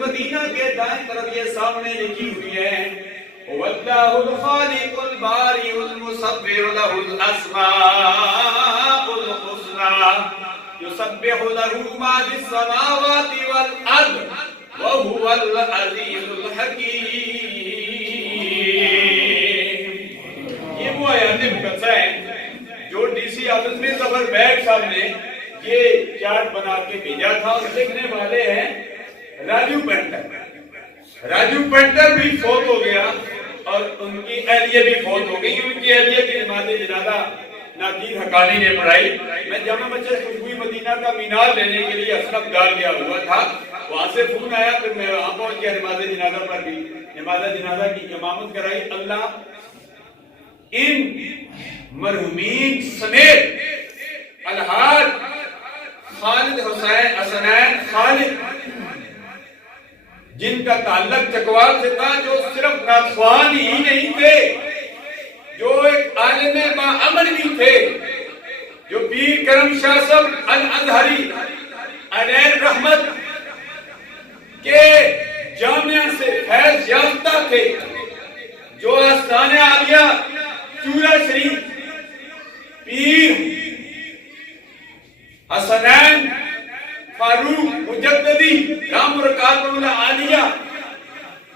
مدینہ کے دائیں طرف یہ سامنے لکھی ہوئی ہے واللہ الخالق الباری المصبر له الاسماء الحسنى يسبح له ما في السماوات والارض وهو العزيز الحكيم. یہ وہ آیات مقدسہ ہیں جو ڈی سی آفس میں ظفر بیگ صاحب نے یہ چارٹ بنا کے بھیجا تھا اور لکھنے والے ہیں راجو پنٹر. راجو پنٹر بھی فوت ہو گیا اور ان کی اہلیہ بھی فوت ہو گئی. ان کی اہلیہ کی نماز جنازہ نادیر حقانی نے پڑھائی. میں جامع مسجد خوشبوئی مدینہ کا مینار لینے کے لیے اسلم گار گیا ہوا تھا. وہاں سے فون آیا پھر میں وہاں پہنچ گیا. نماز جنازہ پر بھی نماز جنازہ کی امامت کرائی. اللہ ان مرحومین سمیت الحاج خالد حسین حسنین خالد جن کا تعلق چکوال سے تھا، جو صرف ناتخوان ہی نہیں تھے، جو ایک عالم باعمل بھی تھے، جو پیر کرم شاہ صاحب الازہری علیہ رحمت کے جامعہ سے فیض یافتہ تھے، جو آستانہ عالیہ چورا شریف پیر حسنین فاروق مجددی رام برکات اللہ عالیہ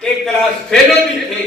کے کلاس فیلو بھی تھے.